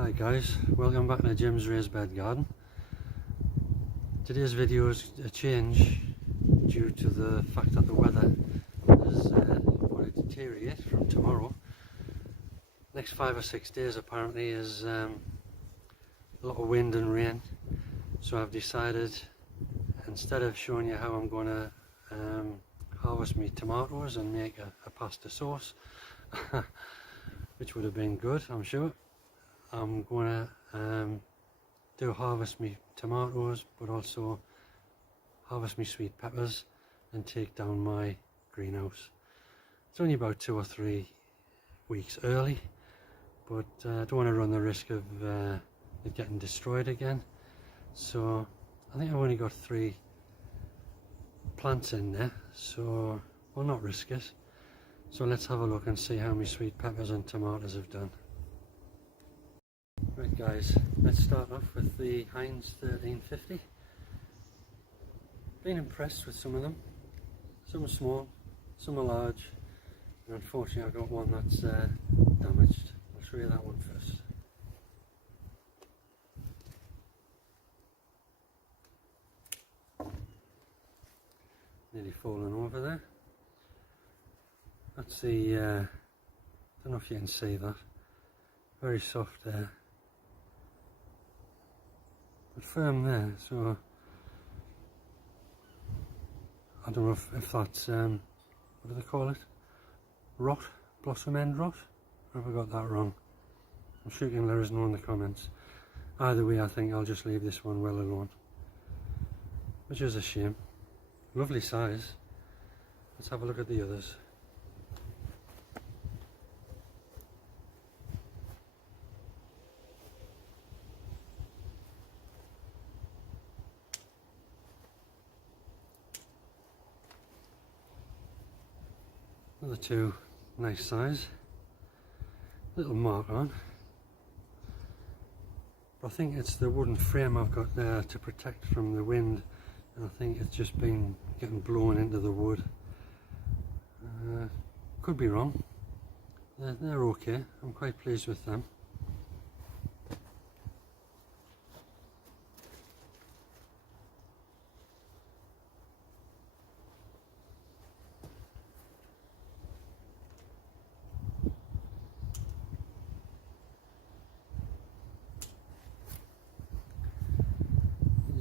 Hi guys, welcome back to Jimsraisedbedgarden. Today's video is a change due to the fact that the weather is going to deteriorate from tomorrow. Next 5 or 6 days apparently is a lot of wind and rain, so I've decided, instead of showing you how I'm going to harvest me tomatoes and make a pasta sauce which would have been good, I'm sure, I'm going to harvest me tomatoes, but also harvest me sweet peppers and take down my greenhouse. It's only about 2 or 3 weeks early, but I don't want to run the risk of it getting destroyed again. So I think I've only got 3 plants in there, so we'll not risk it. So let's have a look and see how my sweet peppers and tomatoes have done. Right guys, let's start off with the Heinz 1350. Been impressed with some of them. Some are small, some are large, and unfortunately I've got one that's damaged. I'll show you that one first. Nearly fallen over there. That's the, don't know if you can see that, very soft there, but firm there, so I don't know if that's, what do they call it, rot, blossom end rot, or have I got that wrong? I'm sure you can let us know in the comments. Either way, I think I'll just leave this one well alone, which is a shame. Lovely size. Let's have a look at the others. Another 2, nice size. Little mark on. But I think it's the wooden frame I've got there to protect from the wind, and I think it's just been getting blown into the wood. Could be wrong. They're okay. I'm quite pleased with them.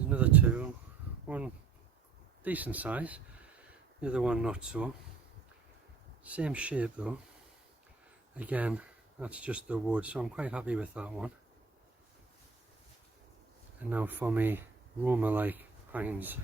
Another 2, one decent size, the other one not so. Same shape though. Again, that's just the wood, so I'm quite happy with that one. And now for me Roma like Heinz.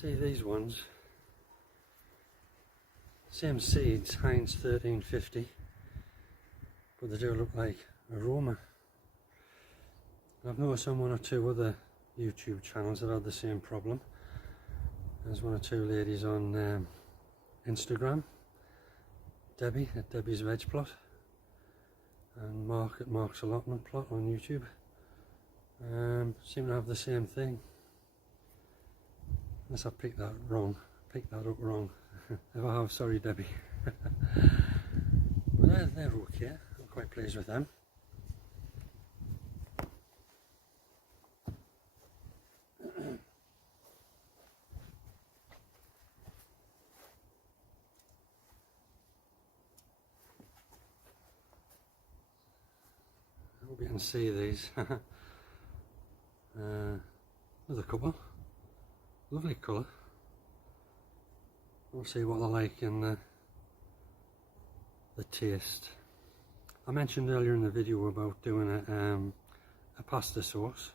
See these ones, same seeds, Heinz 1350, but they do look like a Roma. I've noticed on 1 or 2 other YouTube channels that had the same problem. There's 1 or 2 ladies on Instagram, Debbie at Debbie's Veg Plot, and Mark at Mark's Allotment Plot on YouTube. Seem to have the same thing. Unless I picked that up wrong. If I have, sorry Debbie. But they're okay, I'm quite pleased with them. I hope you can see these. Another couple. Lovely colour. We'll see what they're like in the taste. I mentioned earlier in the video about doing a pasta sauce.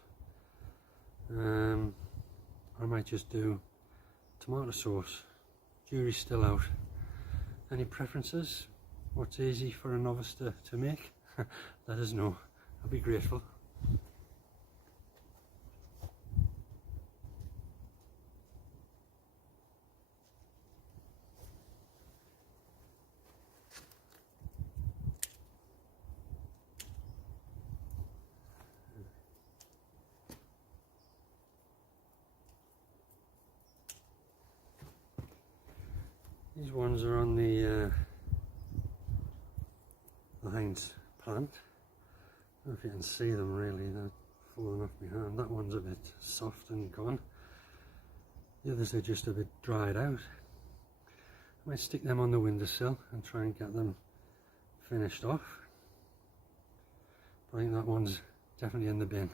I might just do tomato sauce. Jury's still out. Any preferences? What's easy for a novice to make? Let us know. I'll be grateful. These ones are on the Heinz plant. I don't know if you can see them really, they're falling off behind. That one's a bit soft and gone. The others are just a bit dried out. I might stick them on the windowsill and try and get them finished off. But I think that one's definitely in the bin.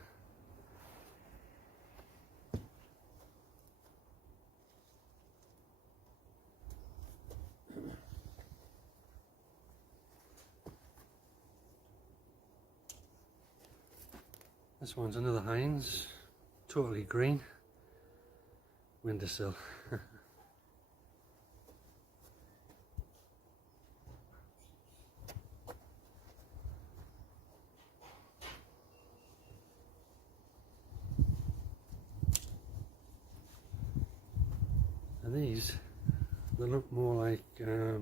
This one's another Heinz, totally green, windowsill. And these, they look more like, oh,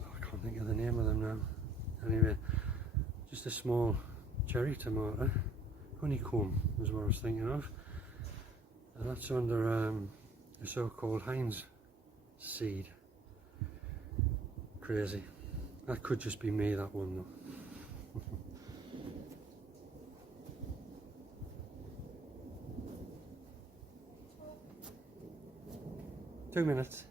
I can't think of the name of them now. Anyway, just a small cherry tomato. Honeycomb is what I was thinking of. And that's under a so-called Heinz seed. Crazy. That could just be me, that one though. 2 minutes.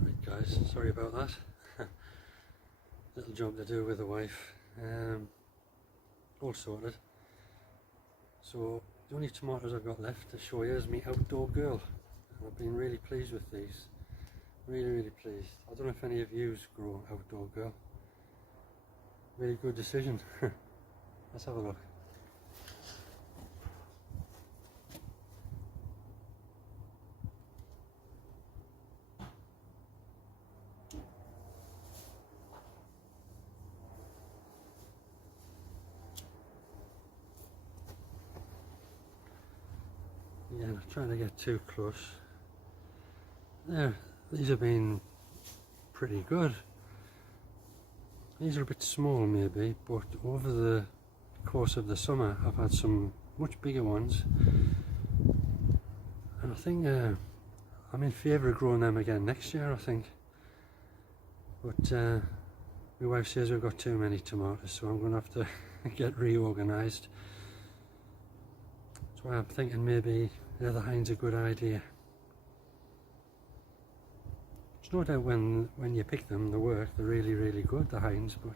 Right guys, sorry about that. Little job to do with the wife. All sorted. So the only tomatoes I've got left to show you is my outdoor girl. I've been really pleased with these. Really pleased. I don't know if any of yous grow outdoor girl. Really good decision. Let's have a look. Yeah, I'm trying to get too close. There, these have been pretty good. These are a bit small maybe, but over the course of the summer I've had some much bigger ones, and I think I'm in favour of growing them again next year, I think. But my wife says we've got too many tomatoes, so I'm going to have to get reorganised. That's why I'm thinking maybe the other Heinz a good idea. There's no doubt when you pick them, they work, they're really good, the Heinz, but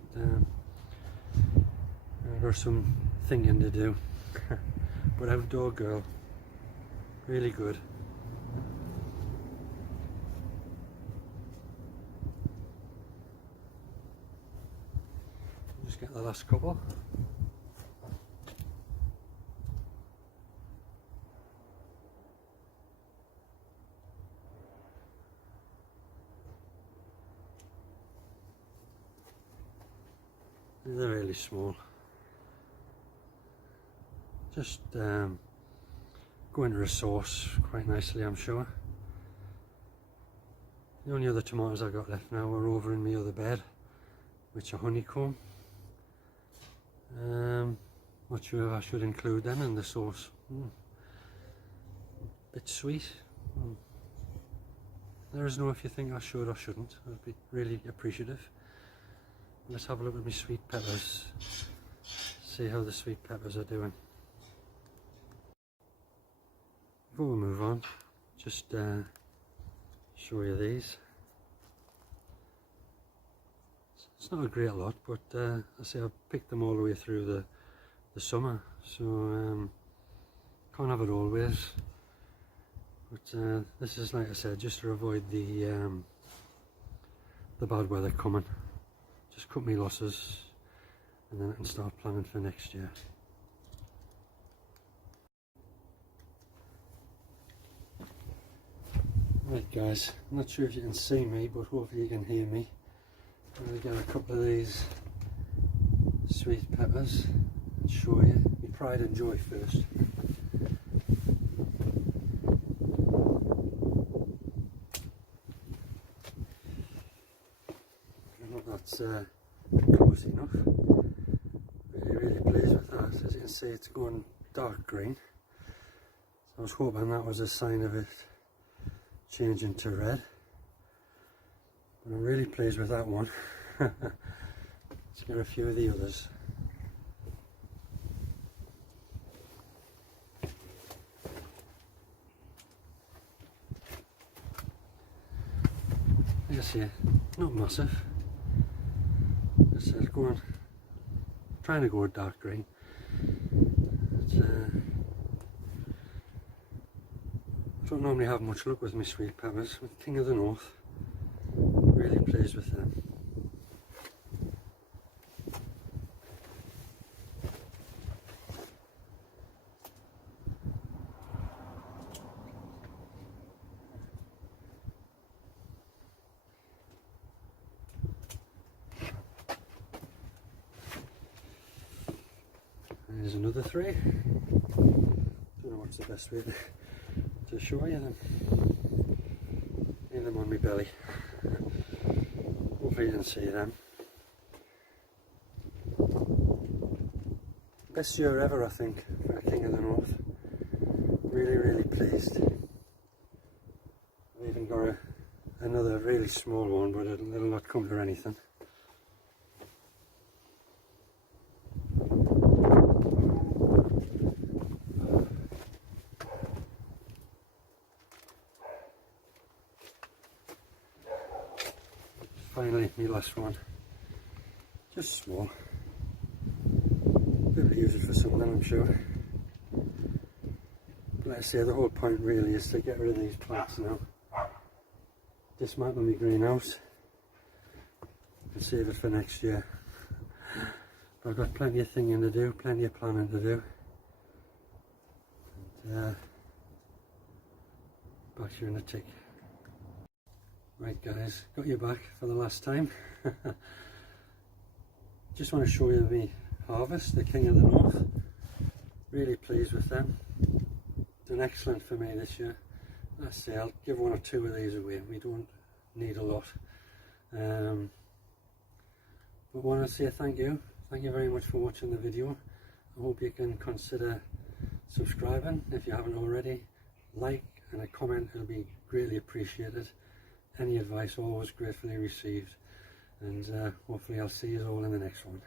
there's some thinking to do. But outdoor girl, really good. Just get the last couple. They're really small. Just go into a sauce quite nicely, I'm sure. The only other tomatoes I've got left now are over in my other bed, which are honeycomb. Not sure if I should include them in the sauce. Bit sweet. Let us know if you think I should or shouldn't. I'd be really appreciative. Let's have a look at my sweet peppers, see how the sweet peppers are doing. Before we move on, just show you these. It's not a great lot, but I say I've picked them all the way through the summer, so can't have it always. But this is, like I said, just to avoid the bad weather coming. Just cut me losses and then I can start planning for next year. Right guys, I'm not sure if you can see me, but hopefully you can hear me. I'm going to get a couple of these sweet peppers and show you my pride and joy first. I hope that's close enough. can see it's going dark green. So I was hoping that was a sign of it changing to red. But I'm really pleased with that one. Let's get a few of the others. Like I say, not massive. It's going, trying to go a dark green. I don't normally have much luck with my sweet peppers. With King of the North, really pleased with them. There's another three. Don't know what's the best way to show you them. Lay them on my belly. Hopefully you can see them. Best year ever, I think, for King of the North. Really pleased. I've even got another really small one, but it'll not come to anything. Finally, my last one. Just small. Be able to use it for something, I'm sure. But like I say, the whole point really is to get rid of these plants now. Dismantle my greenhouse and save it for next year. But I've got plenty of thinking to do, plenty of planning to do. And, back here in a tick. Right guys, got you back for the last time. Just want to show you the harvest, the King of the North. Really pleased with them. Done excellent for me this year. Let's say I'll give one or two of these away. We don't need a lot. But want to say thank you. Thank you very much for watching the video. I hope you can consider subscribing if you haven't already. Like and a comment, it'll be greatly appreciated. Any advice always gratefully received, and hopefully I'll see you all in the next one.